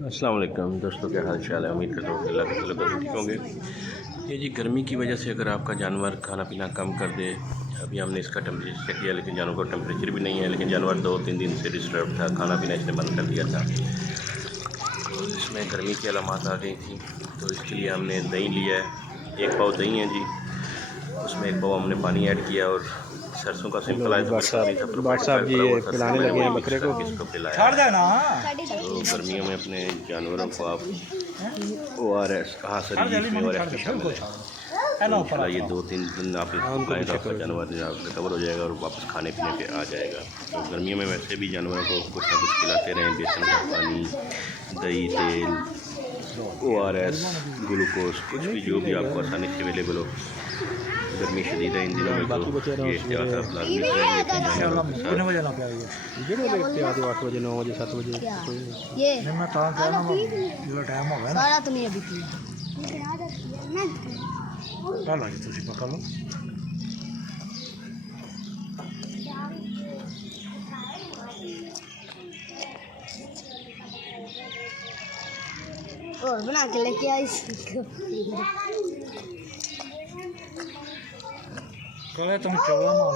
अस्सलाम वालेकुम दोस्तों, क्या हाल चाल है। उम्मीद करता हूँ अल्लाह के फजल से ठीक होंगे। ये जी गर्मी की वजह से अगर आपका जानवर खाना पीना कम कर दे, अभी हमने इसका टेम्परेचर चेक किया लेकिन जानवर का टेम्परेचर भी नहीं है, लेकिन जानवर 2-3 दिन से डिस्टर्ब था, खाना पीना इसने बंद कर दिया था। तो इसमें गर्मी की अलामत आ गई थी, तो इसके लिए हमने दही लिया है। 1 पाव दही है जी, उसमें 1 पाव हमने पानी ऐड किया और सरसों का सिंपल आया बाट साहब जी ये पिलाने लगे हैं बकरे को। इसको पिलाया। तो गर्मियों में अपने जानवरों को आप ORS ये 2-3 दिन आप खिलाएं तो आपका जानवर रिकवर हो जाएगा और वापस खाने पीने पे आ जाएगा। तो गर्मियों में वैसे भी जानवरों को कुछ ना कुछ खिलाते रहें, बेसन का पानी, दही, तेल, ORS, ग्लूकोज, कुछ भी जो भी आपको आसानी से अवेलेबल हो। गर्मी शदीद है इन दिनों में, तो ये एहतियात आप लाजमी करेंगे। 8 बजे 9 बजे 7 बजे और बना के लेके आई तुम 14 माह